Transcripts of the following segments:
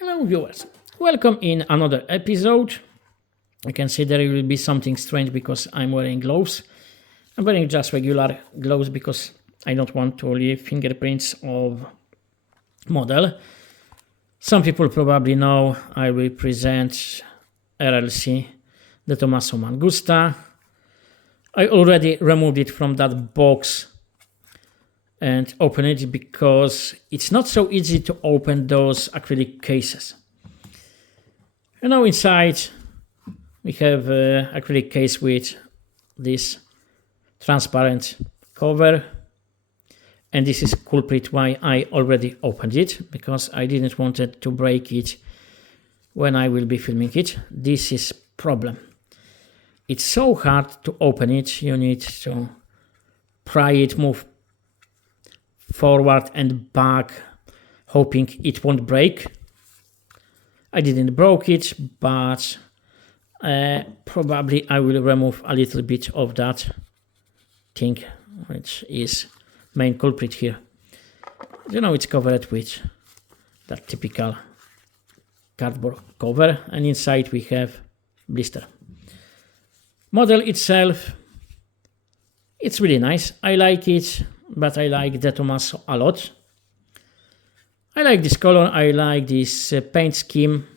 Hello viewers, welcome in another episode. You can see there will be something strange because I'm wearing gloves. I'm wearing just regular gloves because I don't want to leave fingerprints of model. Some people probably know I will present RLC, the Tomaso Mangusta. I already removed it from that box and open it because it's not so easy to open those acrylic cases. You know, inside we have an acrylic case with this transparent cover, and this is culprit why I already opened it, because I didn't want it to break it when I will be filming it. This is problem. It's so hard to open it. You need to pry it, move forward and back, hoping it won't break. I didn't broke it, but probably I will remove a little bit of that thing, which is main culprit here. You know, it's covered with that typical cardboard cover, and inside we have blister. Model itself, it's really nice. I like it, but I like the Tomaso a lot. I like this color, I like this paint scheme.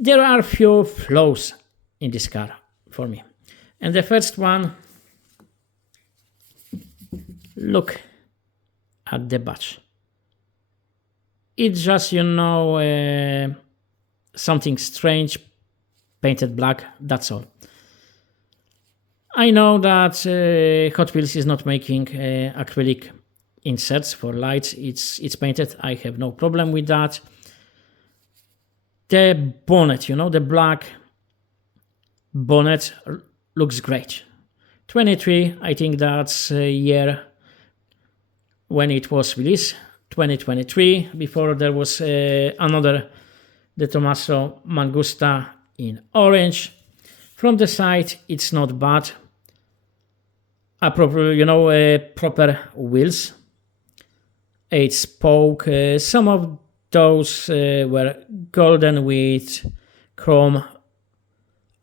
There are few flaws in this car for me. And the first one, look at the badge. It's just, you know, something strange, painted black, that's all. I know that Hot Wheels is not making acrylic inserts for lights. It's painted. I have no problem with that. The bonnet, you know, the black bonnet looks great. 23, I think that's a year when it was released. 2023. Before there was another, the Tomaso Mangusta in orange. From the side, it's not bad. A proper, you know, proper wheels. 8 spoke. Some of those were golden with chrome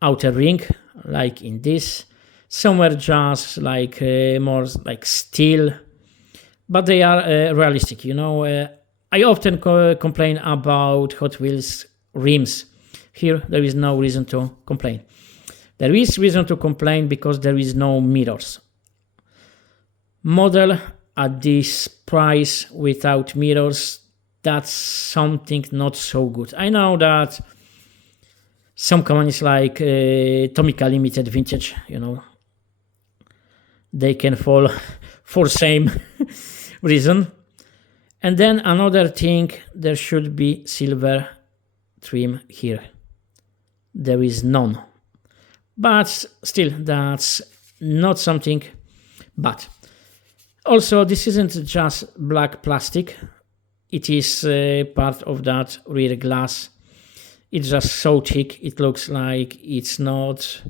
outer ring, like in this. Some were just like more like steel, but they are realistic. You know, I often complain about Hot Wheels rims. Here, there is no reason to complain. There is reason to complain because there is no mirrors. Model at this price without mirrors, that's something not so good. I know that some companies like Tomica Limited Vintage, you know, they can fall for same reason. And then another thing, there should be silver trim here. There is none. But still, that's not something bad. Also, this isn't just black plastic. It is part of that rear glass. It's just so thick, it looks like it's not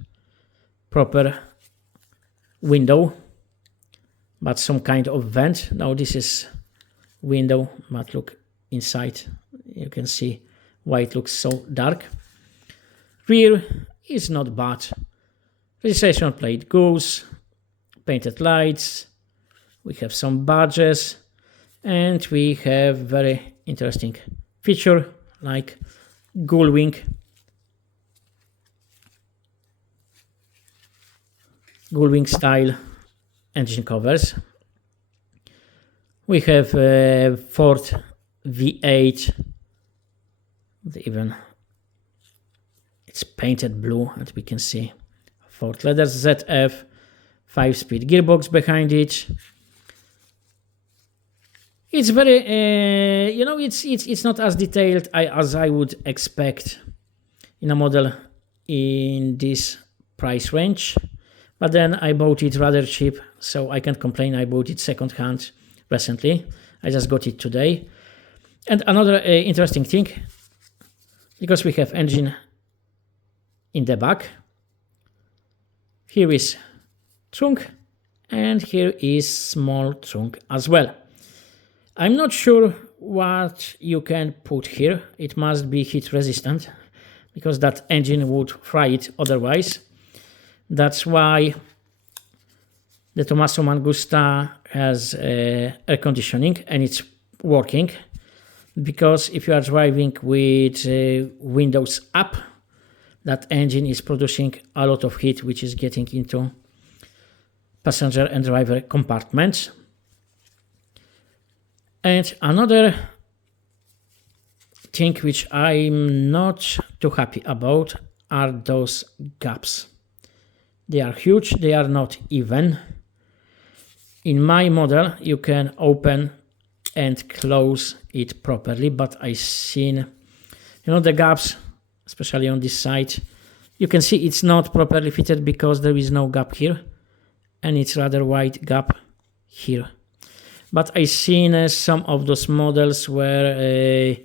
proper window, but some kind of vent. Now this is window, but look inside. You can see why it looks so dark. Rear is not bad. Registration plate goes, painted lights, we have some badges, and we have very interesting feature like gull wing style engine covers. We have Ford V8, even it's painted blue, and we can see Ford Leathers ZF 5-speed gearbox behind it. It's very, you know, it's not as detailed as I would expect in a model in this price range. But then I bought it rather cheap, so I can't complain. I bought it second hand recently. I just got it today. And another interesting thing, because we have engine in the back. Here is trunk, and here is small trunk as well. I'm not sure what you can put here. It must be heat resistant because that engine would fry it otherwise. That's why the Tomaso Mangusta has air conditioning and it's working, because if you are driving with windows up, that engine is producing a lot of heat which is getting into passenger and driver compartments. And another thing which I'm not too happy about are those gaps. They are huge, they are not even. In my model you can open and close it properly, but I seen, the gaps, especially on this side. You can see it's not properly fitted because there is no gap here, and it's rather wide gap here. But I seen some of those models where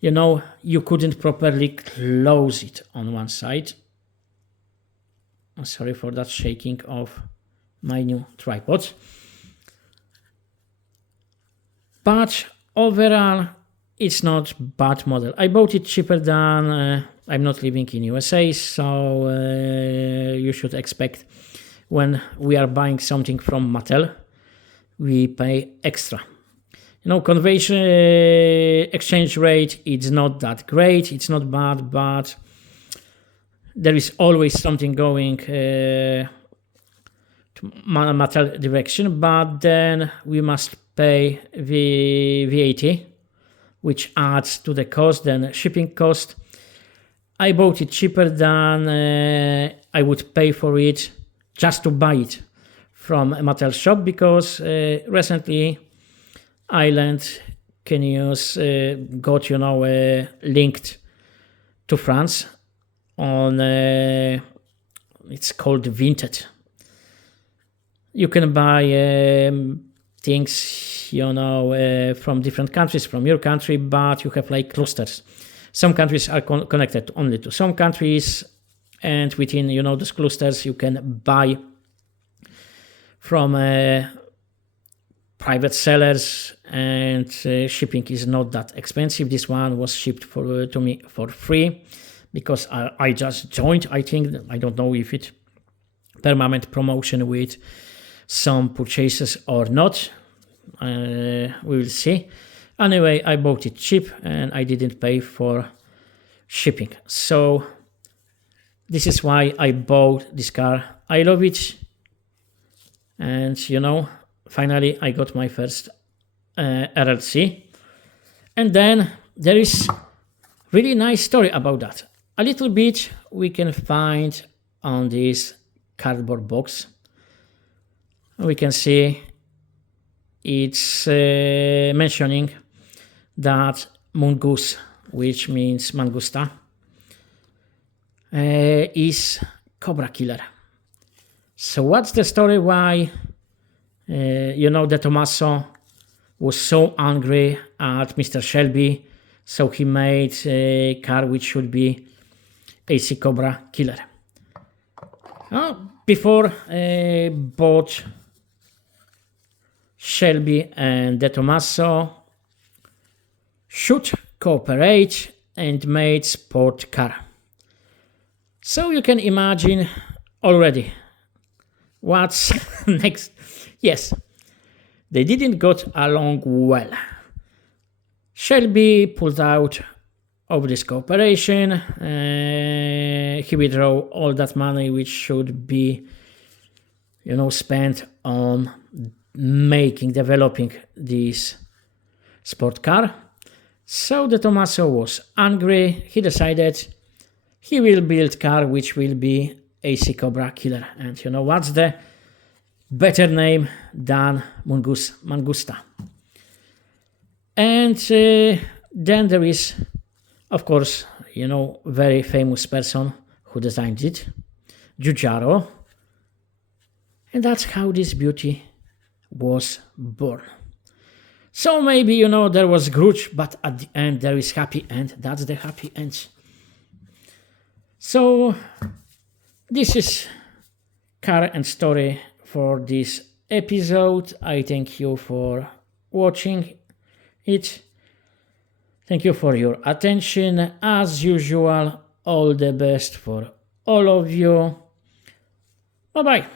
you couldn't properly close it on one side. I'm sorry for that shaking of my new tripod. But overall, it's not bad model. I bought it cheaper than I'm not living in USA, so you should expect when we are buying something from Mattel, we pay extra. Conversion exchange rate, it's not that great, it's not bad, but there is always something going to Mattel direction, but then we must pay VAT, which adds to the cost, then shipping cost. I bought it cheaper than I would pay for it just to buy it from a Mattel shop, because recently Island Kenyos got linked to France on it's called Vinted. You can buy things from different countries, from your country, but you have like clusters. Some countries are connected only to some countries, and within those clusters you can buy from private sellers, and shipping is not that expensive. This one was shipped to me for free because I just joined. I don't know if it permanent promotion with some purchases or not. We will see. Anyway, I bought it cheap and I didn't pay for shipping. So this is why I bought this car. I love it. And finally I got my first RLC. And then there is really nice story about that. A little bit we can find on this cardboard box. We can see it's mentioning that Mongoose, which means Mangusta, is Cobra Killer. So what's the story why the Tomaso was so angry at Mr. Shelby, so he made a car which should be AC Cobra Killer. Before both Shelby and the Tomaso should cooperate and made sport car. So you can imagine already what's next. Yes, they didn't got along well. Shelby pulled out of this cooperation. He withdrew all that money which should be, spent on developing this sport car. So the Tomaso was angry. He decided he will build car which will be AC Cobra Killer. And what's the better name than Mangusta? And then there is, of course, very famous person who designed it, Giugiaro. And that's how this beauty was born. So maybe, there was grudge, but at the end there is happy end. That's the happy end. So this is car and story for this episode. I thank you for watching. it. Thank you for your attention. As usual, all the best for all of you. Bye bye.